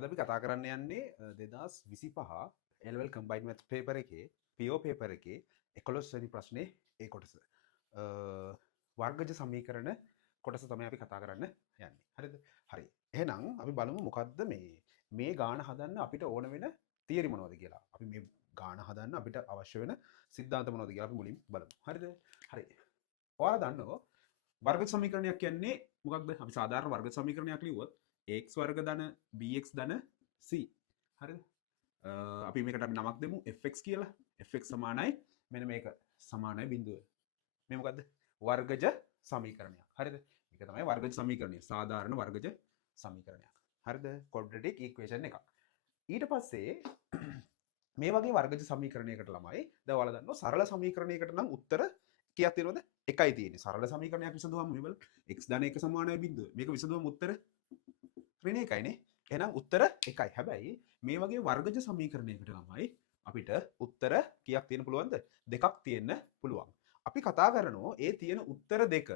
අද අපි කතා කරන්න යන්නේ 2025 A-level combined maths paper එකේ PO paper එකේ 11 වෙනි ප්‍රශ්නේ ඒ කොටස. වර්ගජ සමීකරණ කොටස තමයි අපි කතා කරන්න යන්නේ. හරිද? හරි. එහෙනම් අපි බලමු මොකද්ද මේ ගාන හදන්න අපිට ඕන වෙන තියරි මොනවද කියලා. අපි මේ ගාන හදන්න අපිට අවශ්‍ය වෙන සිද්ධාන්ත මොනවද කියලා අපි මුලින් බලමු. හරිද? හරි. ඔයාලා දන්නව වර්ග සමීකරණයක් කියන්නේ මොකක්ද? අපි සාධාරණ වර්ග සමීකරණයක් ලියුවොත් x වර්ග ධන bx ධන c. හරිද? අපි මේකට අපි නමක් දෙමු fx කියලා. fx සමානයි මෙන්න මේක සමානයි බිඳුව. මේ මොකද්ද? වර්ගජ සමීකරණයක්. හරිද? මේක තමයි වර්ගජ සමීකරණය. සාධාරණ වර්ගජ සමීකරණයක්. හරිද? quadratic equation එකක්. ඊට පස්සේ මේ වගේ වර්ගජ සමීකරණයකට ළමයි දැන් ඔයාලා දන්නවා සරල සමීකරණයකට නම් උත්තර කීයක් තියෙනවද? එකයි තියෙන්නේ. සරල සමීකරණයක් විසඳුවම මෙවල x ධන 1 සමානයි බිඳුව. මේක විසඳුවම උත්තර ඍණ එකයිනේ. එහෙනම් උත්තර එකයි. හැබැයි මේ වගේ වර්ගජ සමීකරණයකට ළමයි අපිට උත්තර කීයක් තියෙන්න පුළුවන්ද? දෙකක් තියෙන්න පුළුවන්. අපි කතා කරනවා ඒ තියෙන උත්තර දෙක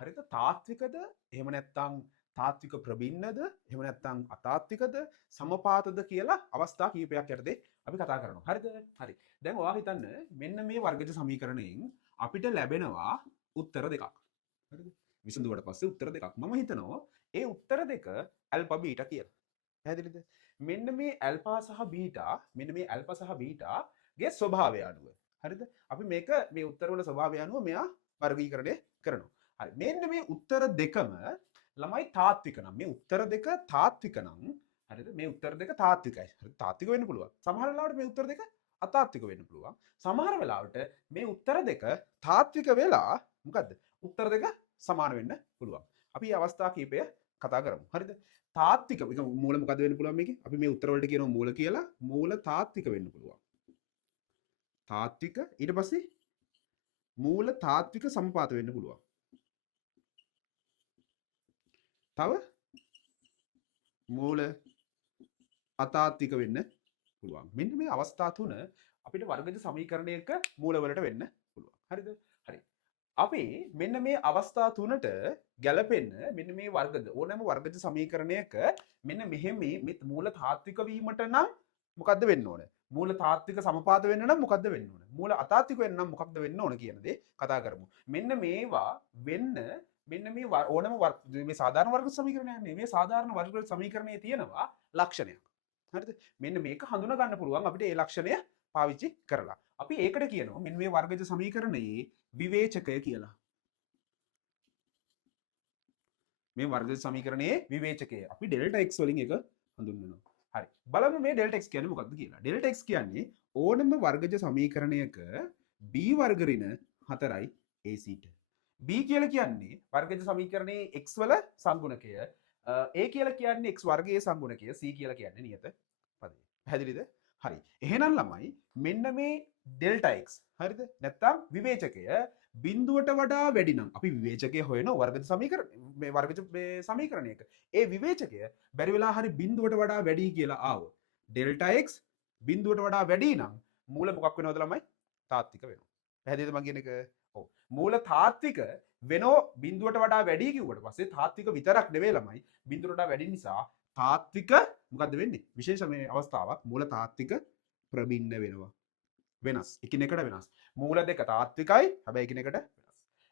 හරිද තාත්විකද එහෙම නැත්නම් තාත්වික ප්‍රබින්නද එහෙම නැත්නම් අතාත්විකද සමපාතද කියලා අවස්ථා කීපයක් යටතේ අපි කතා කරනවා. හරිද? හරි. දැන් ඔයා හිතන්න මෙන්න මේ වර්ගජ සමීකරණයෙන් අපිට ලැබෙනවා උත්තර දෙකක්. හරිද? විසඳුවට පස්සේ උත්තර දෙකක්. මම හිතනවා ඒ උත්තර දෙක ඇල්ෆා බීටා කියලා. පැහැදිලිද? මෙන්න මේ ඇල්ෆා සහ බීටා මෙන්න මේ ඇල්ෆා සහ බීටා ගේ ස්වභාවය අනුව. හරිද? අපි මේක මේ උත්තරවල ස්වභාවය අනුව මෙයා වර්ගීකරණය කරනවා. හරි. මෙන්න මේ උත්තර දෙකම ළමයි තාත්වික නම් මේ උත්තර දෙක තාත්වික නම් හරිද? මේ උත්තර දෙක තාත්විකයි. හරි තාත්වික වෙන්න පුළුවන්. සමහර වෙලාවට මේ උත්තර දෙක අතාත්වික වෙන්න පුළුවන්. සමහර වෙලාවට මේ උත්තර දෙක තාත්වික වෙලා මොකද්ද? උත්තර දෙක සමාන වෙන්න පුළුවන්. අපි මේ අවස්ථා කීපය කතා කරමු. හරිද? තාත්වික එක මූල මොකද්ද වෙන්න පුළුවන් මේකේ? අපි මේ උත්තර වලට කියනවා මූල කියලා. මූල තාත්වික වෙන්න පුළුවන්. තාත්වික ඊට පස්සේ මූල තාත්වික සමපාත වෙන්න පුළුවන්. තව මූල අතාත්වික වෙන්න පුළුවන්. මෙන්න මේ අවස්ථා තුන අපිට වර්ගජ සමීකරණයක මූලවලට වෙන්න පුළුවන්. හරිද? හරි. අපි මෙන්න මේ අවස්ථා තුනට ගැලපෙන්න මෙන්න මේ වර්ගජ ඕනෑම වර්ගජ සමීකරණයක මෙන්න මෙහෙම මේ මූල තාත්වික වීමට නම් මොකද්ද වෙන්න ඕන? මූල තාත්වික සමපාත වෙන්න නම් මොකද්ද වෙන්න ඕන? මූල අතාත්වික වෙන්න නම් මොකක්ද වෙන්න ඕන කියන දේ කතා කරමු. මෙන්න මේවා වෙන්න මෙන්න මේ ඕනම මේ සාධාරණ වර්ග සමීකරණයක් නේ. මේ සාධාරණ වර්ග සමීකරණයේ තියෙනවා ලක්ෂණයක්. හරිද? මෙන්න මේක හඳුනා ගන්න පුළුවන් අපිට ඒ ලක්ෂණය පාවිච්චි කරලා. අපි ඒකට කියනවා මෙන්න මේ වර්ගජ සමීකරණයේ විවේචකය කියලා. මේ වර්ගජ සමීකරණයේ විවේචකය. අපි ඩෙල්ටා x වලින් එක හඳුන්වනවා. හරි. බලමු මේ ඩෙල්ටා x කියන්නේ මොකක්ද කියලා. ඩෙල්ටා x කියන්නේ ඕනම වර්ගජ සමීකරණයක b වර්ග ඍණ 4යි ac ට. b කියලා කියන්නේ වර්ගජ සමීකරණයේ x වල සංගුණකය. a කියලා කියන්නේ x වර්ගයේ සංගුණකය. c කියලා කියන්නේ නියත පදය. පැහැදිලිද? හරි. එහෙනම් ළමයි මෙන්න මේ ඩෙල්ටා x හරිද? නැත්තම් විවේචකය බිඳුවට වඩා වැඩි නම් අපි විවේචකය හොයන වර්ගජ සමීකරණ මේ වර්ගජ සමීකරණයක ඒ විවේචකය බැරි වෙලා හරි බිඳුවට වඩා වැඩි කියලා ආවොත් ඩෙල්ටා x බිඳුවට වඩා වැඩි නම් මූල මොකක් වෙනවද ළමයි? තාත්වික වෙනවා. පැහැදිලිද මම කියන එක? ඔව්. මූල තාත්වික වෙනෝ බිඳුවට වඩා වැඩි කිව්වට පස්සේ තාත්වික විතරක් නෙවෙයි ළමයි බිඳුවට වඩා වැඩි නිසා තාත්වික මොකද්ද වෙන්නේ? විශේෂ මේ අවස්ථාවක් මූල තාත්වික ප්‍රබින්න වෙනවා. වෙනස්. එකිනෙකට වෙනස්. මූල දෙක තාත්විකයි හැබැයි එකිනෙකට වෙනස්.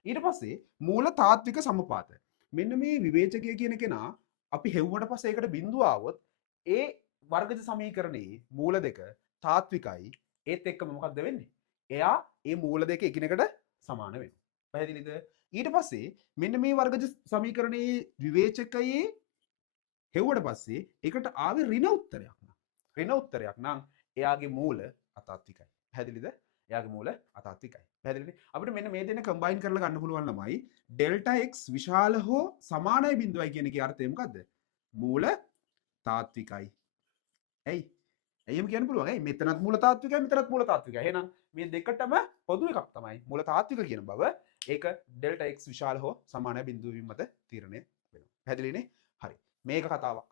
ඊට පස්සේ මූල තාත්වික සමපාත. මෙන්න මේ විවේචකය කියන කෙනා අපි හෙව්වට පස්සේ ඒකට බිඳුව ආවොත් ඒ වර්ගජ සමීකරණයේ මූල දෙක තාත්විකයි ඒත් එක්කම මොකක්ද වෙන්නේ? එයා ඒ මූල දෙක එකිනෙකට සමාන වෙනවා. පැහැදිලිද? ඊට පස්සේ මෙන්න මේ වර්ගජ සමීකරණයේ විවේචකයේ හෙව්වට පස්සේ ඒකට ආවේ ඍණ උත්තරයක් නම්. ඍණ උත්තරයක් නම් එයාගේ මූල අතාත්විකයි. පැහැදිලිද? එයාගේ මූල අතාත්විකයි. පැහැදිලිනේ? අපිට මෙන්න මේ දෙන්න කම්බයින් කරලා ගන්න පුළුවන් ළමයි ඩෙල්ටා x විශාල හෝ සමානයි බිඳුවයි කියන එකේ අර්ථය මොකද්ද? මූල තාත්විකයි. ඇයි? එහෙම කියන්න පුළුවන්. ඇයි? මෙතනත් මූල තාත්විකයි මෙතනත් මූල තාත්විකයි. එහෙනම් මේ දෙකටම පොදු එකක් තමයි මූල තාත්වික කියන බව. ඒක ඩෙල්ටා x විශාල හෝ සමානයි බිඳුව වීම මත තීරණය වෙනවා. පැහැදිලිනේ? හරි. මේක කතාවක්.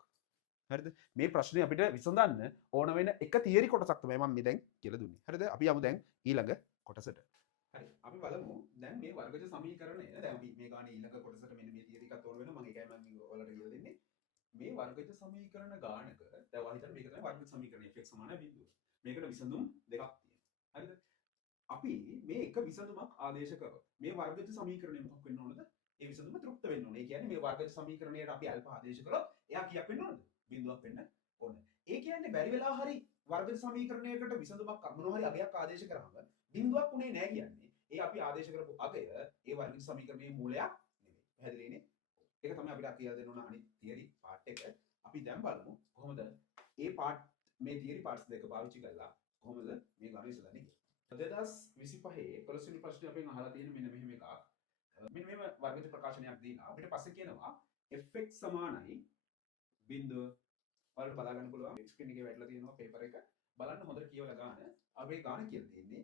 හරිද? මේ ප්‍රශ්නේ අපිට විසඳන්න ඕන වෙන එක තියරි කොටසක් තමයි මම මේ දැන් කියලා දුන්නේ. හරිද? අපි යමු දැන් ඊළඟ කොටසට. හරි. අපි බලමු දැන් මේ වර්ගජ සමීකරණය දැන් අපි මේ ගානේ ඊළඟ කොටසට මෙන්න මේ තියරි එකක් ඕන වෙනවා. මම ඒකයි මම ඔයාලට කියලා දෙන්නේ. මේ වර්ගජ සමීකරණ ගානක දැන් ඔයාලා හිතන්න මේක තමයි වර්ග සමීකරණය fx සමානයි බිඳුව. මේකට විසඳුම් දෙකක් තියෙනවා. හරිද? අපි මේ එක විසඳුමක් ආදේශ කරොත් මේ වර්ගජ සමීකරණය මොකක් වෙන්න ඕනද? ඒ විසඳුම තෘප්ත වෙන්න ඕනේ. ඒ කියන්නේ මේ වර්ගජ සමීකරණයට අපි අල්ප ආදේශ කරොත් එයා කීයක් වෙන්න ඕනද? බිඳුවක් වෙන්න ඕනේ. ඒ කියන්නේ බැරි වෙලා හරි වර්ගජ සමීකරණයකට විසඳුමක් මොනවා හරි අගයක් ආදේශ කරාම බිඳුවක් උනේ නැහැ කියන්නේ. ඒ අපි ආදේශ කරපු අගය ඒ වර්ගජ සමීකරණයේ මූලයක් නෙවෙයි. පැහැදිලිනේ? ඒක තමයි අපිට කියලා දෙන්න ඕන අනිත් තියරි පාර්ට් එක. අපි දැන් බලමු කොහොමද මේ පාර්ට් මේ තියරි පාර්ට්ස් දෙක පාවිච්චි කරලා කොහොමද මේ ගණන විසඳන්නේ කියලා. 2025 11 වෙනි ප්‍රශ්නේ අපෙන් අහලා තියෙන මෙන්න මෙහෙම එකක්. මෙන්න මෙහෙම වර්ගජ ප්‍රකාශනයක් දීලා අපිට පස්සේ කියනවා fx සමානයි බිඳුව. ඔයාලට බලා ගන්න පුළුවන් ස්ක්‍රීන් එකේ වැටලා තියෙනවා පේපර් එක. බලන්න හොඳට කියවලා ගන්න. අපේ ගාන කියලා තියෙන්නේ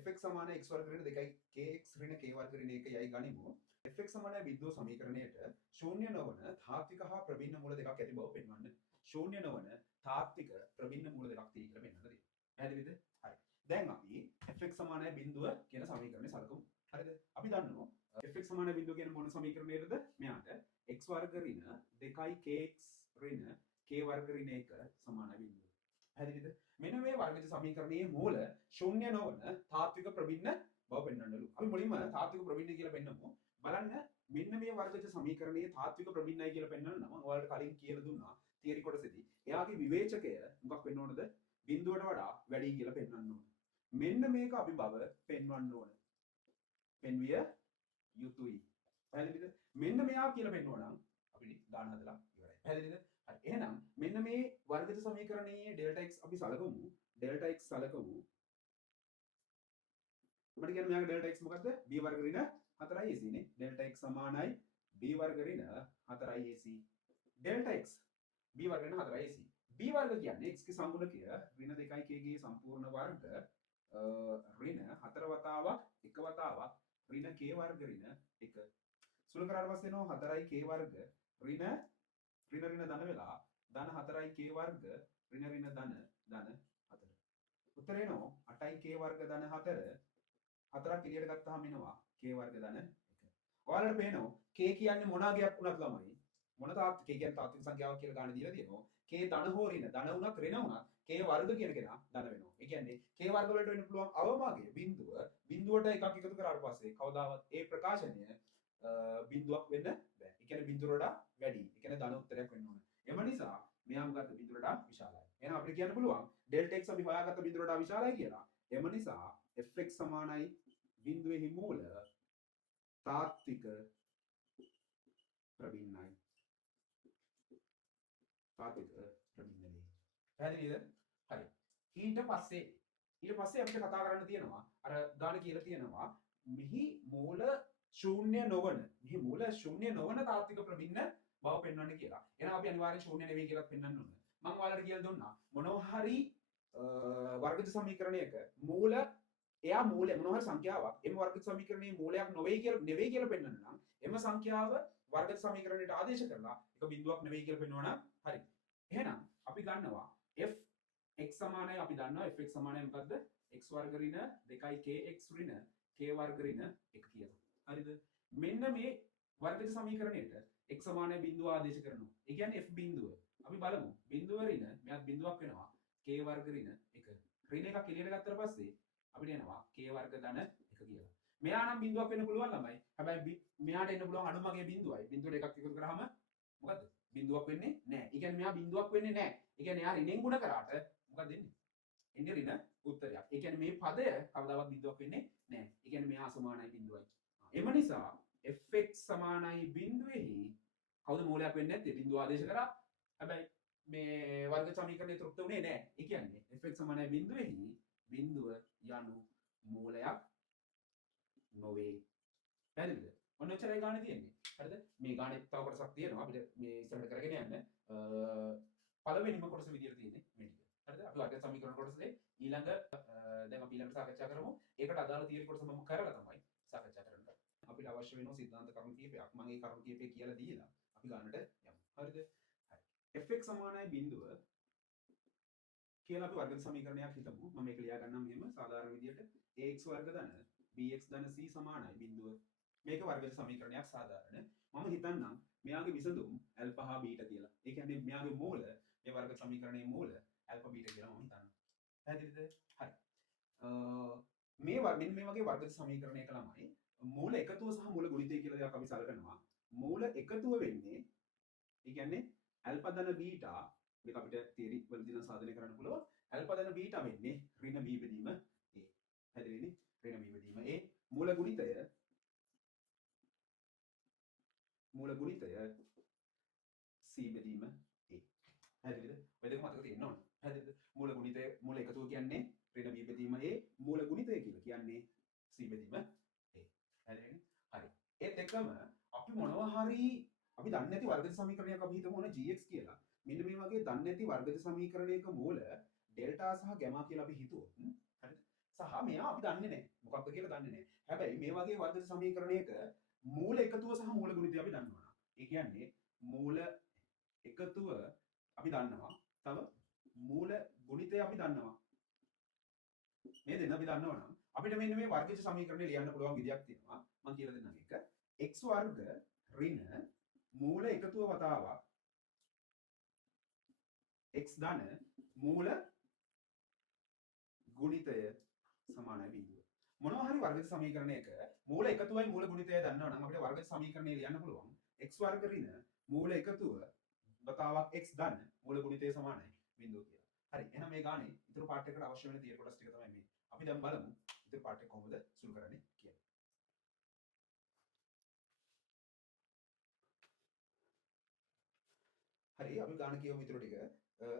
fx සමානයි x වර්ග ඍණ 2යි kx ඍණ k වර්ග ඍණ 1යි ගනිමු. fx සමානයි බිඳුව සමීකරණයට ශූන්‍ය නොවන තාත්වික හා ප්‍රබින්න මූල දෙකක් ඇති බව පෙන්වන්න. ශූන්‍ය නොවන තාත්වික ප්‍රබින්න මූල දෙකක් තියෙයි කියලා පෙන්වන්න දෙනවා. පැහැදිලිද? හරි. දැන් අපි fx සමානයි බිඳුව කියන සමීකරණය සලකමු. හරිද? අපි දන්නවා fx සමානයි බිඳුව කියන මොන සමීකරණයටද? මෙයාට x වර්ග ඍණ 2යි kx ඍණ k වර්ග ඍණ 1 සමානයි බිඳුව. පැහැදිලිද? මෙන්න මේ වර්ගජ සමීකරණයේ මූල ශූන්‍ය නොවන තාත්වික ප්‍රබින්න බව පෙන්වන්නලු. අපි මුලින්ම තාත්වික ප්‍රබින්න කියලා පෙන්නමු. බලන්න මෙන්න මේ වර්ගජ සමීකරණයේ තාත්වික ප්‍රබින්නයි කියලා පෙන්වන්න නම් ඔයාලට කලින් කියලා දුන්නා තියරි කොටසේදී. එයාගේ විවේචකය මොකක් වෙන්න ඕනද? බිඳුවට වඩා වැඩි කියලා පෙන්වන්න ඕන. මෙන්න මේක අපි බව පෙන්වන්න ඕන. පෙන්විය යුතුයි. පැහැදිලිද? මෙන්න මෙයා කියලා පෙන්වනවා නම් අපිට ගාන හදලා ඉවරයි. පැහැදිලිද? හරි. එහෙනම් මෙන්න මේ වර්ගජ සමීකරණයේ ඩෙල්ටා x අපි සලකමු. Delta x සලකමු. අපිට කියන්නේ මෙයාගේ ඩෙල්ටා x මොකද්ද? b වර්ග ඍණ 4ac නේ. ඩෙල්ටා x සමානයි b වර්ග ඍණ 4ac. ඩෙල්ටා x b වර්ග ඍණ 4ac. b වර්ග කියන්නේ x ගේ සංගුණකය ඍණ 2යි k ගේ සම්පූර්ණ වර්ග ඍණ 4 වතාවක් 1 වතාවක් ඍණ k වර්ග ඍණ 1. සුළු කරාට පස්සේ එනවා 4යි k වර්ග ඍණ ධන වෙලා ධන 4යි k වර්ග ඍණ ධන 4. උත්තර එනවා 8යි k වර්ග ධන 4 4ක් එළියට ගත්තාම එනවා k වර්ග ධන 1. ඔයාලට පේනවා k කියන්නේ මොන අගයක් වුණත් ළමයි මොන තාත්වික k කියන්නේ තාත්වික සංඛ්‍යාවක් කියලා ගන්න දීලා තියෙනවා. k ධන හෝ ඍණ ධන වුණත් ඍණ වුණත් k වර්ග කියන කෙනා ධන වෙනවා. ඒ කියන්නේ k වර්ග වලට වෙන්න පුළුවන් අවභාගය බිඳුවට එකක් එකතු කරාට පස්සේ කවදාවත් ඒ ප්‍රකාශනය බිඳුවක් වෙන්න බෑ. ඒ කියන්නේ බිඳුවට වඩා වැඩි. ඒ කියන්නේ ධන උත්තරයක් වෙන්න ඕන. එම නිසා මෙයා මොකද්ද බිඳුවට වඩා විශාලයි. එහෙනම් අපිට කියන්න පුළුවන් ඩෙල්ටා x අපි හොයාගත්ත බිඳුවට වඩා විශාලයි කියලා. එම නිසා fx සමානයි බිඳුවේහි මූල තාත්වික ප්‍රබින්නයි. තාත්වික ප්‍රබින්නයි. පැහැදිලිද? හරි. ඊට පස්සේ අපිට කතා කරන්න තියෙනවා අර ගාන කියලා තියෙනවා මෙහි මූල ශූන්‍ය නොවන තාත්වික ප්‍රබින්න බව පෙන්වන්න කියලා. එහෙනම් අපි අනිවාර්යෙන් ශූන්‍ය නෙවෙයි කියලා පෙන්වන්න ඕන. මම ඔයාලට කියලා දුන්නා මොනවා හරි වර්ගජ සමීකරණයක මූල එයා මූලය මොනවා හරි සංඛ්‍යාවක් එම වර්ගජ සමීකරණයේ මූලයක් නෙවෙයි කියලා පෙන්වන්න නම් එම සංඛ්‍යාව වර්ගජ සමීකරණයට ආදේශ කරලා එක බිඳුවක් නෙවෙයි කියලා පෙන්වනවා නම් හරි. එහෙනම් අපි ගන්නවා f x සමානයි අපි දන්නවා fx සමානයි මොකද්ද? x වර්ග ඍණ 2යි kx ඍණ k වර්ග ඍණ 1 කියලා. හරිද? මෙන්න මේ වර්ගජ සමීකරණයට x සමානයි බිඳුව ආදේශ කරනවා. ඒ කියන්නේ f බිඳුව. අපි බලමු බිඳුව ඍණ මෙයාත් බිඳුවක් වෙනවා k වර්ග ඍණ 1. ඍණ එකක් එළියට ගත්තට පස්සේ අපිට එනවා k වර්ග ධන 1 කියලා. මෙයා නම් බිඳුවක් වෙන්න පුළුවන් ළමයි. හැබැයි මෙයාට එන්න පුළුවන් අඩුමගේ බිඳුවයි. බිඳුවට එකක් එකතු කරාම මොකද්ද? බිඳුවක් වෙන්නේ නැහැ. ඒ කියන්නේ මෙයා බිඳුවක් වෙන්නේ නැහැ. ඒ කියන්නේ එයා ඍණෙන් ගුණ කරාට මොකක්ද එන්නේ? එන්නේ ඍණ උත්තරයක්. ඒ කියන්නේ මේ පදය කවදාවත් බිඳුවක් වෙන්නේ නැහැ. ඒ කියන්නේ මෙයා සමානයි බිඳුවයි. එම නිසා fx සමානයි බිඳුවේහි කවුද මූලයක් වෙන්නේ නැත්තේ? බිඳුව ආදේශ කරා. හැබැයි මේ වර්ග සමීකරණය තෘප්ත වුණේ නැහැ. ඒ කියන්නේ fx සමානයි බිඳුවේහි බිඳුව යනු මූලයක් නොවේ. පැහැදිලිද? ඔන්න ඔච්චරයි ගානේ තියෙන්නේ. හරිද? මේ ගානේ තව කොටසක් තියෙනවා අපිට මේ ඉස්සරහට කරගෙන යන්න. පළවෙනිම කොටස විදියට තියෙන්නේ මේ ටික. හරිද? අපි වර්ග සමීකරණ කොටසේ ඊළඟ දැන් අපි ඊළඟට සාකච්ඡා කරමු. ඒකට අදාළ තියරි කොටස මම කරලා තමයි සාකච්ඡා කරන්න. අපිට අවශ්‍ය වෙනවා සිද්ධාන්ත කරුණු කීපයක්. මම ඒ කරුණු කීපය කියලා දීලා අපි ගන්නට යමු. හරිද? හරි. fx සමානයි බිඳුව කියලා අපි වර්ග සමීකරණයක් හිතමු. මම මේක ලියා ගන්නම් මෙහෙම සාධාරණ විදියට ax වර්ග ධන bx ධන c සමානයි බිඳුව. මේක වර්ග සමීකරණයක් සාධාරණ. මම හිතන්නම් මෙයාගේ විසඳුම් α හා β කියලා. ඒ කියන්නේ මෙයාගේ මූල මේ වර්ග සමීකරණයේ මූල ඇල්ෆා බීටා කියලා මම හිතනවා. පැහැදිලිද? හරි. මෙන්න මේ වගේ වර්ග සමීකරණයක ළමයි මූල එකතුව සහ මූල ගුණිතය කියලා දෙයක් අපි සලකනවා. මූල එකතුව වෙන්නේ ඒ කියන්නේ ඇල්ෆා ධන බීටා මේක අපිට තියරි වලදී නම් සාධනය කරන්න පුළුවන්. ඇල්ෆා ධන බීටා වෙන්නේ ඍණ b බෙදීම a. පැහැදිලිනේ? ඍණ b බෙදීම a මූල ගුණිතය c බෙදීම a. පැහැදිලිද? ඔය දෙක මතක තියෙන්න ඕනේ. පැහැදිලිද? මූල ගුණිතය මූල එකතුව කියන්නේ ඍණ b බෙදීම a මූල ගුණිතය කියලා කියන්නේ c බෙදීම a. පැහැදිලිනේ? හරි. ඒ දෙකම අපි මොනවා හරි අපි දන්නේ නැති වර්ග සමීකරණයක් අපි හිතමු ඕන gx කියලා. මෙන්න මේ වගේ දන්නේ නැති වර්ග සමීකරණයක මූල ඩෙල්ටා සහ ගැමා කියලා අපි හිතුවොත් හරිද? සහ මෙයා අපි දන්නේ නැහැ. මොකක්ද කියලා දන්නේ නැහැ. හැබැයි මේ වගේ වර්ග සමීකරණයක මූල එකතුව සහ මූල ගුණිතය අපි දන්නවා. ඒ කියන්නේ මූල එකතුව අපි දන්නවා. තව මූල ගුණිතය අපි දන්නවා. මේ දෙන්න අපි දන්නවා නම් අපිට මෙන්න මේ වර්ගජ සමීකරණය ලියන්න පුළුවන් විදියක් තියෙනවා. මම කියලා දෙන්නම් එක. x වර්ග ඍණ මූල එකතුව වතාවක් x ධන මූල ගුණිතය සමානයි බිඳුව. මොනවා හරි වර්ගජ සමීකරණයක මූල එකතුවයි මූල ගුණිතය දන්නවා නම් අපිට වර්ගජ සමීකරණය ලියන්න පුළුවන්. x වර්ග ඍණ මූල එකතුව වතාවක් x ධන මූල ගුණිතය සමානයි බිඳුව කියලා. හරි. එහෙනම් මේ ගානේ ඊටු පාඩ එකට අවශ්‍ය වෙන තියර කොටස් ටික තමයි මේ. අපි දැන් බලමු ඊටු පාඩ එක කොහොමද සුළු කරන්නේ කියලා. හරි අපි ගාන කියමු ඊටු ටික.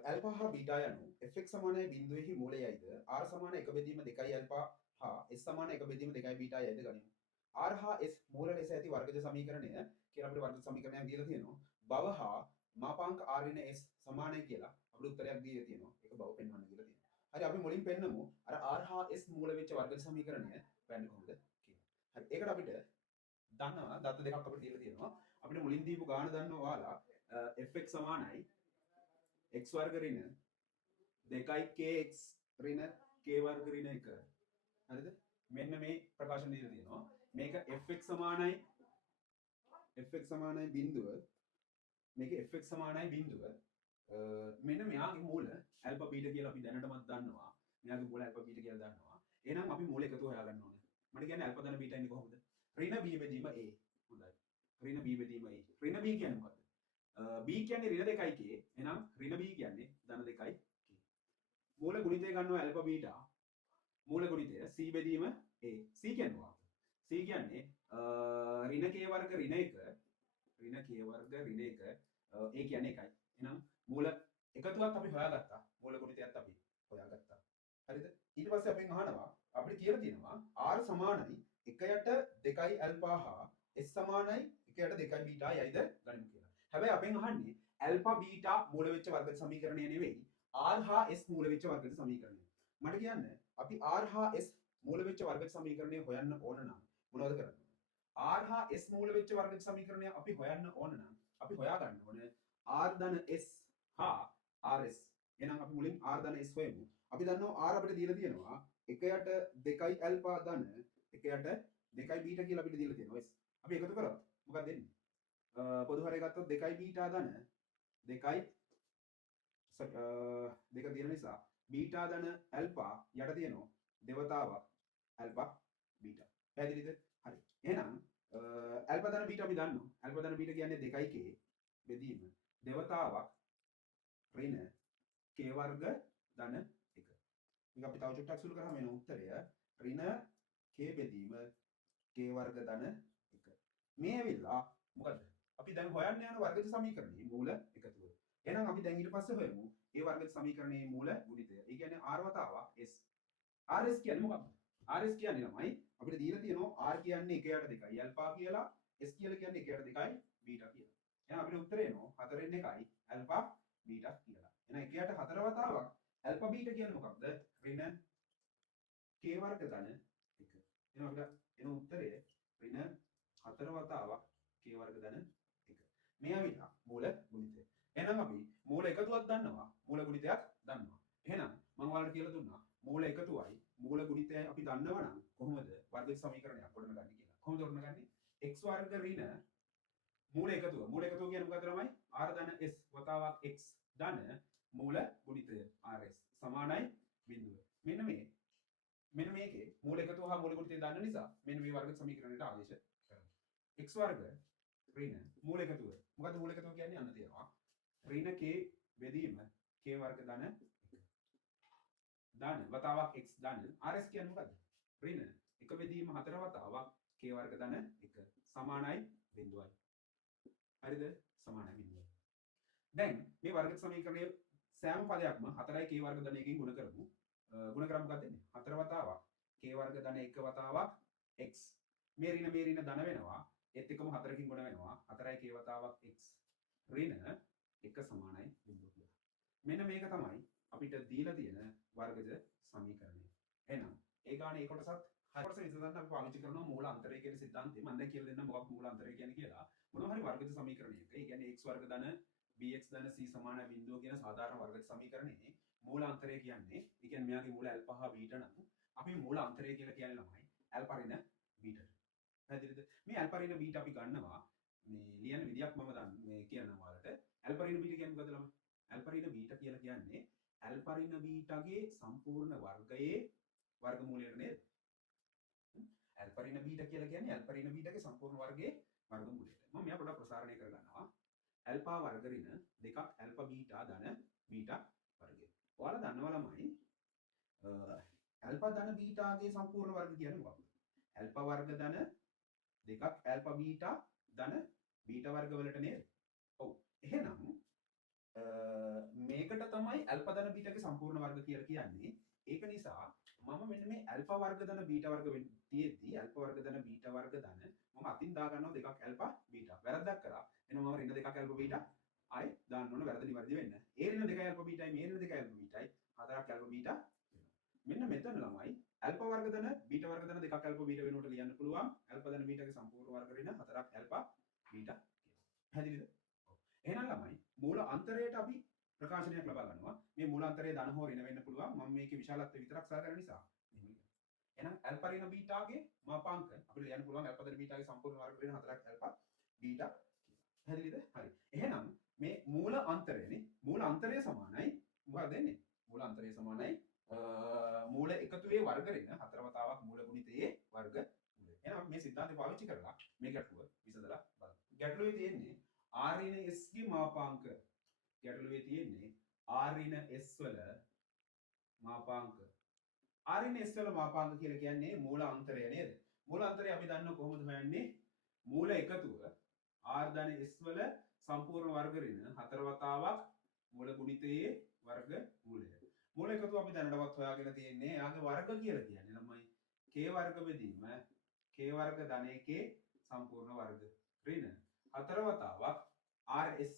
ඇල්ෆා හා බීටා යනු fx සමානයි බිඳුවේහි මූලයයිද r සමාන 1 බෙදීම 2යි ඇල්ෆා හා s සමාන 1 බෙදීම 2යි බීටා යයිද ගනිමු. r හා s මූල ලෙස ඇති වර්ගජ සමීකරණය කියලා අපිට වර්ගජ සමීකරණයක් දීලා තියෙනවා. බව හා මාපාංක r ඍණ s සමානයි කියලා අපිට උත්තරයක් දීලා තියෙනවා. ඒක බව පෙන්වන්න කියලා තියෙනවා. හරි අපි මුලින් පෙන්නමු අර r හා s මූල වෙච්ච වර්ගජ සමීකරණය හොයන්නේ කොහොමද කියලා. හරි ඒකට අපිට දන්නවා දත්ත දෙකක් අපිට දීලා තියෙනවා. අපිට මුලින් දීපු ගාන දන්නවා ඔයාලා fx සමානයි x වර්ග ඍණ 2යි kx ඍණ k වර්ග ඍණ 1. හරිද? මෙන්න මේ ප්‍රකාශන දීලා තියෙනවා. මේක fx සමානයි බිඳුව. මේක fx සමානයි බිඳුව. මෙන්න මෙයාගේ මූල ඇල්ෆා බීටා කියලා අපි දැනටමත් දන්නවා. මෙයාගේ මූල ඇල්ෆා බීටා කියලා දන්නවා. එහෙනම් අපි මූල එකතු හොයාගන්න ඕනේ. මට කියන්නේ ඇල්ෆා ධන බීටා ඉන්නේ කොහොමද? ඍණ b බෙදීම a. හොඳයි. ඍණ b බෙදීම a. ඍණ b කියන්නේ මොකක්ද? b කියන්නේ ඍණ 2යි k. එහෙනම් ඍණ b කියන්නේ ධන 2යි k. මූල ගුණිතය ගන්නවා ඇල්ෆා බීටා. මූල ගුණිතය c බෙදීම a. c කියන්නේ මොකක්ද? c කියන්නේ ඍණ k වර්ග ඍණ 1 ඍණ k වර්ග ඍණ 1 a කියන්නේ 1යි. එහෙනම් මූල එකතුවක් අපි හොයාගත්තා. මූල ගුණිතයත් අපි හොයාගත්තා. හරිද? ඊට පස්සේ අපෙන් අහනවා අපිට කියලා තියෙනවා r සමානයි 1යට 2යි ඇල්ෆා හා s සමානයි 1යට 2යි බීටා යයිද ගනිමු කියලා. හැබැයි අපෙන් අහන්නේ ඇල්ෆා බීටා මූල වෙච්ච වර්ග සමීකරණය නෙවෙයි r හා s මූල වෙච්ච වර්ග සමීකරණය. මට කියන්න අපි r හා s මූල වෙච්ච වර්ග සමීකරණය හොයන්න ඕන නම් මොනවද කරන්න ඕනේ? r හා s මූල වෙච්ච වර්ග සමීකරණය අපි හොයන්න ඕන නම් අපි හොයා ගන්න ඕනේ r ධන s හා rs. එහෙනම් අපි මුලින් r ධන s හොයමු. අපි දන්නවා r අපිට දීලා තියෙනවා 1යට 2යි ඇල්ෆා ධන 1යට 2යි බීටා කියලා අපිට දීලා තියෙනවා s. අපි එකතු කරොත් මොකක්ද දෙන්නේ? පොදු හරය ගත්තොත් 2යි බීටා ධන 2යි දෙක තියෙන නිසා බීටා ධන ඇල්ෆා යට තියෙනවා දෙවතාවක් ඇල්ෆා බීටා. පැහැදිලිද? හරි. එහෙනම් ඇල්ෆා ධන බීටා අපි දන්නවා. ඇල්ෆා ධන බීටා කියන්නේ 2යි k බෙදීම දෙවතාවක් ඍණ k වර්ග ධන 1. මේක අපි තව චුට්ටක් සුළු කරාම එන උත්තරය ඍණ k බෙදීම k වර්ග ධන 1. මේ ඇවිල්ලා මොකද්ද? අපි දැන් හොයන්න යන වර්ගජ සමීකරණයේ මූල එකතුව. එහෙනම් අපි දැන් ඊට පස්සේ හොයමු ඒ වර්ගජ සමීකරණයේ මූල ගුණිතය. ඒ කියන්නේ r වතාවක් s. rs කියන්නේ මොකක්ද? rs කියන්නේ ළමයි අපිට දීලා තියෙනවා r කියන්නේ 1යට 2යි ඇල්ෆා කියලා s කියලා කියන්නේ 1යට 2යි බීටා කියලා. එහෙනම් අපිට උත්තරේ එනවා 4න් 1යි ඇල්ෆා බීටා කියලා. එහෙනම් 1යට 4 වතාවක් ඇල්ෆා බීටා කියන්නේ මොකක්ද? ඍණ k වර්ග ධන 1. එහෙනම් අපිට එන උත්තරය ඍණ 4 වතාවක් k වර්ග ධන 1. මේ ඇවිල්ලා මූල ගුණිතය. එහෙනම් අපි මූල එකතුවක් දන්නවා මූල ගුණිතයක් දන්නවා. එහෙනම් මම ඔයාලට කියලා දුන්නා මූල එකතුවයි මූල ගුණිතයයි අපි දන්නවා නම් කොහොමද වර්ග සමීකරණයක් ගොඩනගන්නේ කියලා. කොහොමද ගොඩනගන්නේ? x වර්ග ඍණ මූල එකතුව කියන්නේ මොකක්ද ළමයි? r ධන s වතාවක් x ධන මූල ගුණිතය RS සමානයි බිඳුව. මෙන්න මේකේ මූල එකතුව හා මූල ගුණිතය දන්න නිසා මෙන්න මේ වර්ග සමීකරණයට ආදේශ කරනවා. x වර්ග ඍණ මූල එකතුව. මොකද්ද මූල එකතුව කියන්නේ? අන්න තියෙනවා. ඍණ k බෙදීම k වර්ග ධන 1. ධන වතාවක් x ධන RS කියන්නේ මොකද්ද? ඍණ 1 බෙදීම 4 වතාවක් k වර්ග ධන 1 සමානයි බිඳුවයි. හරිද? සමානයි බිඳුවයි. දැන් මේ වර්ග සමීකරණයේ සෑම පදයක්ම 4යි k වර්ග ධන 1කින් ගුණ කරමු. ගුණ කරාම මොකක්ද එන්නේ? 4 වතාවක් k වර්ග ධන 1 වතාවක් x. මේ ඍණ ධන වෙනවා. ඒත් එක්කම 4කින් ගුණ වෙනවා. 4යි k වතාවක් x ඍණ 1 සමානයි බිඳුව කියලා. මෙන්න මේක තමයි අපිට දීලා තියෙන වර්ගජ සමීකරණය. එහෙනම් ඒ ගානේ ඒ කොටසත් හරි කොටස විසඳන්න අපි පාවිච්චි කරනවා මූල අන්තරය කියන සිද්ධාන්තය. මම දැන් කියලා දෙන්නම් මොකක්ද මූල අන්තරය කියන්නේ කියලා. මොනවා හරි වර්ගජ සමීකරණයක. ඒ කියන්නේ x වර්ග ධන bx ධන c සමානයි බිඳුව කියන සාධාරණ වර්ගජ සමීකරණයේ මූල අන්තරය කියන්නේ ඒ කියන්නේ මෙයාගේ මූල ඇල්ෆා හා බීටා නම් අපි මූල අන්තරය කියලා කියන්නේ ළමයි ඇල්ෆා ඍණ බීටා. පැහැදිලිද? මේ ඇල්ෆා ඍණ බීටා අපි ගන්නවා මේ ලියන විදියක් මම මේ කියන්නම් ඔයාලට. ඇල්ෆා ඍණ බීටා කියන්නේ මොකද ළමයි? ඇල්ෆා ඍණ බීටා කියලා කියන්නේ ඇල්ෆා ඍණ බීටාගේ සම්පූර්ණ වර්ගයේ වර්ගමූලයට නේද? ඇල්ෆා ඍණ බීටා කියලා කියන්නේ ඇල්ෆා ඍණ බීටාගේ සම්පූර්ණ වර්ගයේ වර්ගමූලයට. මම මෙයා පොඩ්ඩක් ප්‍රසාරණය කරගන්නවා. ඇල්ෆා වර්ග ඍණ දෙකක් ඇල්ෆා බීටා ධන බීටා වර්ගය. ඔයාලා දන්නවා ළමයි ඇල්ෆා ධන බීටාගේ සම්පූර්ණ වර්ග කියන්නේ මොකක්ද? ඇල්ෆා වර්ග ධන දෙකක් ඇල්ෆා බීටා ධන බීටා වර්ග වලට නේද? ඔව්. එහෙනම් මේකට තමයි ඇල්ෆා ධන බීටාගේ සම්පූර්ණ වර්ග කියලා කියන්නේ. ඒක නිසා මම මෙන්න මේ ඇල්ෆා වර්ග ධන බීටා වර්ග තියෙද්දි ඇල්ෆා වර්ග ධන බීටා වර්ග ධන මම අතින් දා ගන්නවා දෙකක් ඇල්ෆා බීටා. වැරද්දක් කරා. එහෙනම් මම ඍණ දෙකක් ඇල්ෆා බීටා ආයි දාන්න ඕන වැරදි නිවැරදි වෙන්න. ඒ ඍණ දෙක ඇල්ෆා බීටායි මේ ඍණ දෙක ඇල්ෆා බීටායි හතරක් ඇල්ෆා බීටා වෙනවා. මෙන්න මෙතන ළමයි ඇල්ෆා වර්ග ධන බීටා වර්ග ධන දෙකක් ඇල්ෆා බීටා වෙනුවට ලියන්න පුළුවන්. ඇල්ෆා ධන බීටාගේ සම්පූර්ණ වර්ග ඍණ හතරක් ඇල්ෆා බීටා කියලා. පැහැදිලිද? ඔව්. එහෙනම් ළමයි මූල අන්තරයට අපි ප්‍රකාශනයක් ලබා ගන්නවා. මේ මූල අන්තරය ධන හෝ ඍණ වෙන්න පුළුවන්. මම මේකේ විශාලත්වය විතරක් සලකන නිසා මෙහෙම කියනවා. එහෙනම් ඇල්ෆා ඍණ බීටාගේ මාපාංක අපිට ලියන්න පුළුවන් ඇල්ෆා ධන බීටාගේ සම්පූර්ණ වර්ග ඍණ හතරක් ඇල්ෆා බීටා කියලා. පැහැදිලිද? හරි. එහෙනම් මේ මූල අන්තරයනේ මූල අන්තරය සමානයි මොකක්ද වෙන්නේ? මූල අන්තරය සමානයි මූල එකතුවේ වර්ග ඍණ හතර වතාවක් මූල ගුණිතයේ වර්ග මූලය. එහෙනම් මේ සිද්ධාන්තය පාවිච්චි කරලා මේ ගැටලුව විසඳලා බලන්න. ගැටලුවේ තියෙන්නේ r ඍණ s ගේ මාපාංක. ගැටලුවේ තියෙන්නේ r ඍණ s වල මාපාංක. r ඍණ s වල මාපාංක කියලා කියන්නේ මූල අන්තරය නේද? මූල අන්තරය අපි දන්නවා කොහොමද හොයන්නේ? මූල එකතුව r ධන s වල සම්පූර්ණ වර්ග ඍණ හතර වතාවක් මූල ගුණිතයේ වර්ග මූලය. මූල එකතුව අපි දැනටවත් හොයාගෙන තියෙන්නේ එයාගේ වර්ග කියලා කියන්නේ ළමයි k වර්ග බෙදීම k වර්ග ධන 1 සම්පූර්ණ වර්ග ඍණ හතර වතාවක් rs.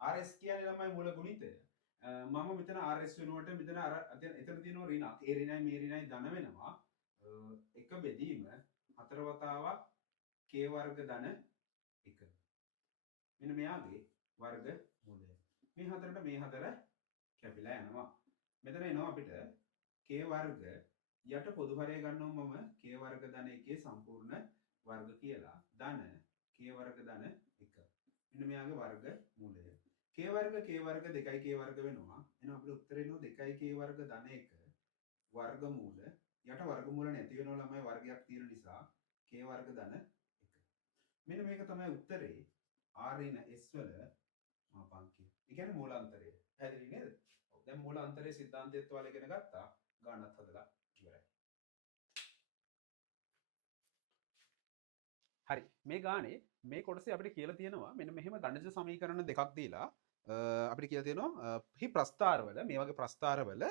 rs කියන්නේ ළමයි මූල ගුණිතය. මම මෙතන rs වෙනුවට මෙතන අර එතන තියෙනවා ඍණක්. ඒ ඍණයි මේ ඍණයි ධන වෙනවා. එක බෙදීම හතර වතාවක් k වර්ග ධන 1. මෙන්න මෙයාගේ වර්ග මූලය. මේ හතරට මේ හතර කැපිලා යනවා. මෙතන එනවා අපිට k වර්ග යට පොදු හරය ගන්නවා මම k වර්ග ධන 1 සම්පූර්ණ වර්ග කියලා. ධන k වර්ග ධන 1. මෙන්න මෙයාගේ වර්ග මූලය. k වර්ග 2යි k වර්ග වෙනවා. එහෙනම් අපිට උත්තරේ එනවා 2යි k වර්ග ධන 1 වර්ගමූල යට වර්ගමූල නැති වෙනවා ළමයි වර්ගයක් තියෙන නිසා k වර්ග ධන 1. මෙන්න මේක තමයි උත්තරේ r ඍණ s වල මාපාංකය. ඒ කියන්නේ මූලාන්තරය. පැහැදිලි නේද? ඔව්. දැන් මූලාන්තරයේ සිද්ධාන්තයත් ඔයාලා ඉගෙන ගත්තා. ගානත් හදලා ඉවරයි. හරි. මේ ගානේ මේ කොටසේ අපිට කියලා තියෙනවා මෙන්න මෙහෙම ගණිත සමීකරණ දෙකක් දීලා අපිට කියලා තියෙනවා හි ප්‍රස්ථාරවල මේ වගේ ප්‍රස්ථාරවල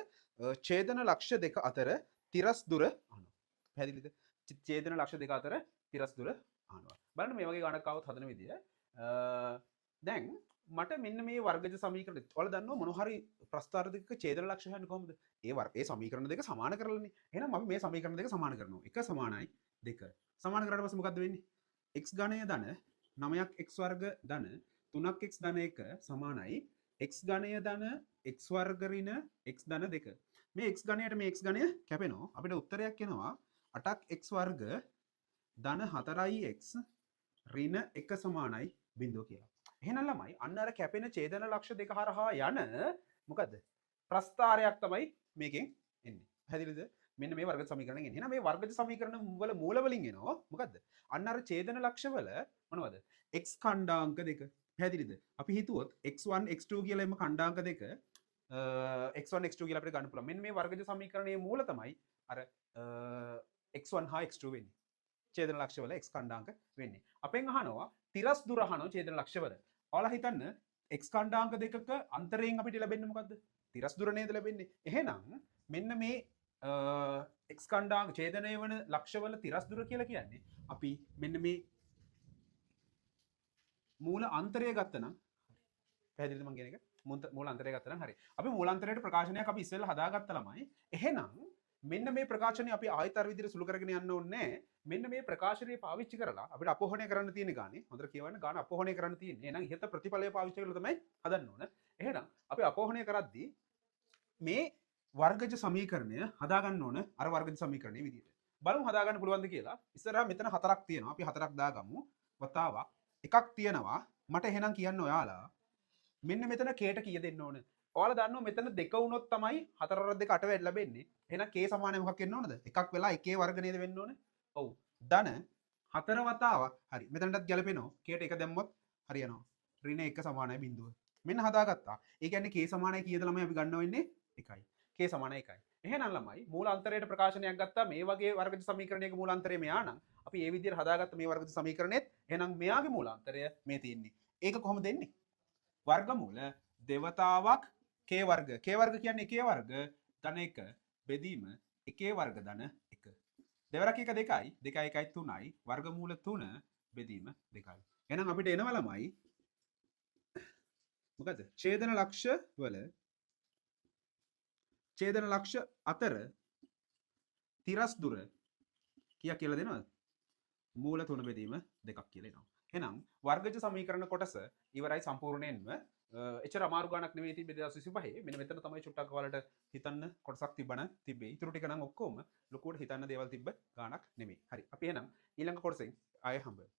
ඡේදන ලක්ෂ දෙක අතර තිරස් දුර අහනවා. පැහැදිලිද? ඡේදන ලක්ෂ දෙක අතර තිරස් දුර අහනවා. බලන්න මේ වගේ ගණක් આવොත් හදන විදිය. දැන් මට මෙන්න මේ වර්ගජ සමීකරණ ඔයාලා දන්නවා මොන හරි ප්‍රස්ථාර දෙකක ඡේදන ලක්ෂ හොයන්න කොහොමද? ඒ සමීකරණ දෙක සමාන කරලානේ. එහෙනම් අපි මේ සමීකරණ දෙක සමාන කරනවා. 1 සමානයි 2. සමාන කරාට පස්සේ මොකද්ද වෙන්නේ? x ඝණය ධන 9ක් x වර්ග ධන 3ක් x ධන 1 සමානයි x ඝණය ධන x වර්ග ඍණ x ධන 2. මේ x ඝණයට මේ x ඝණය කැපෙනවා. අපිට උත්තරයක් එනවා 8ක් x වර්ග ධන 4යි x ඍණ 1 සමානයි 0 කියලා. එහෙනම් ළමයි අන්න අර කැපෙන ඡේදන ලක්ෂ දෙක හරහා යන මොකද්ද ප්‍රස්ථාරයක් තමයි මේකෙන් එන්නේ පැහැදිලිද මෙන්න මේ වර්ග සමීකරණයෙන් එන්නේ එහෙනම් මේ වර්ගජ සමීකරණ වල මූල වලින් එනවා මොකද්ද අන්න අර ඡේදන ලක්ෂ වල මොනවද x ඛණ්ඩාංක දෙක පැහැදිලිද අපි හිතුවොත් x1 x2 කියලා එම ඛණ්ඩාංක දෙක x1 x2 කියලා අපිට ගන්න පුළුවන් මෙන්න මේ වර්ගජ සමීකරණයේ මූල තමයි අර x1 හා x2 වෙන්නේ ඡේදන ලක්ෂ වල x ඛණ්ඩාංක වෙන්නේ අපෙන් අහනවා තිරස් දුර අහනවා ඡේදන ලක්ෂ වල ඔයාලා හිතන්න x ඛණ්ඩාංක දෙකක අන්තරයෙන් අපිට ලැබෙන්නේ මොකද්ද තිරස් දුර නේද ලැබෙන්නේ එහෙනම් මෙන්න මේ x ඛණ්ඩාංක ඡේදනය වන ලක්ෂවල තිරස් දුර කියලා කියන්නේ අපි මෙන්න මේ මූල අන්තරය ගත්තනම් පැහැදිලිද මම කියන එක මූල අන්තරය ගත්තනම් හරි අපි මූල අන්තරයට ප්‍රකාශනයක් අපි ඉස්සෙල්ලා හදාගත්ත ළමයි එහෙනම් මෙන්න මේ ප්‍රකාශනය අපි ආයතර විදිහට සුළු කරගෙන යන්න ඕනේ මෙන්න මේ ප්‍රකාශනය පාවිච්චි කරලා අපිට අපෝහණය කරන්න තියෙන ගානේ හොඳට කියවන්න ගාන අපෝහණය කරන්න තියෙන්නේ එහෙනම් ඉහත ප්‍රතිඵලය පාවිච්චි කරලා තමයි හදන්න ඕන එහෙනම් අපි අපෝහණය කරද්දී මේ වර්ගජ සමීකරණය හදාගන්න ඕන අර වර්ගජ සමීකරණයේ විදිහට බලමු හදාගන්න පුළුවන්ද කියලා ඉස්සරහා මෙතන හතරක් තියෙනවා අපි හතරක් දාගමු වතාවක් එකක් තියෙනවා මට එහෙනම් කියන්න ඔයාලා මෙන්න මෙතන කේට කීය දෙන්න ඕන ඔයාලා දන්නවා මෙතන දෙක වුණොත් තමයි හතර වරක් දෙක අට වෙන්න ලැබෙන්නේ එහෙනම් k සමානයි මොකක් වෙන්න ඕනද එකක් වෙලා එකේ වර්ග නේද වෙන්න ඕනේ ඔව් ධන හතර වතාවක් හරි මෙතනටත් ගැලපෙනවා කේට එක දැම්මොත් හරියනවා ඍණ 1 සමානයි බිඳුව මෙන්න හදාගත්තා ඒ කියන්නේ k සමානයි කීයද ළමයි අපි ගන්නව වෙන්නේ 1යි k සමානයි 1යි එහෙනම් ළමයි මූලාන්තරයට ප්‍රකාශනයක් ගත්තා මේ වගේ වර්ගජ සමීකරණයක මූලාන්තරය මෙයා නම් අපි ඒ විදිහට හදාගත්ත මේ වර්ගජ සමීකරණෙත් එහෙනම් මෙයාගේ මූලාන්තරය මේ තියෙන්නේ ඒක කොහොමද එන්නේ වර්ගමූල දෙවතාවක් k වර්ග කියන්නේ එකේ වර්ග ධන 1 බෙදීම එකේ වර්ග ධන 1 දෙවරක් එක 2යි 2 1යි 3යි වර්ගමූල 3 බෙදීම 2යි එහෙනම් අපිට එනවා ළමයි මොකද ඡේදන ලක්ෂ අතර තිරස් දුර කීයක් කියලා දෙනවද මූල 3 බෙදීම 2ක් කියලා එනවා එහෙනම් වර්ගජ සමීකරණ කොටස ඉවරයි සම්පූර්ණයෙන්ම එච්චර අමාරු ගානක් නෙවෙයි තිබ්බේ 2025 මෙන්න මෙතන තමයි චුට්ටක් ඔයාලට හිතන්න කොටසක් තිබ්බේ ඊටු ටික නම් ඔක්කොම ලොකුවට හිතන්න දේවල් තිබ්බ ගානක් නෙමෙයි හරි අපි එහෙනම් ඊළඟ කොටසෙන් ආයෙ හම්බෙමු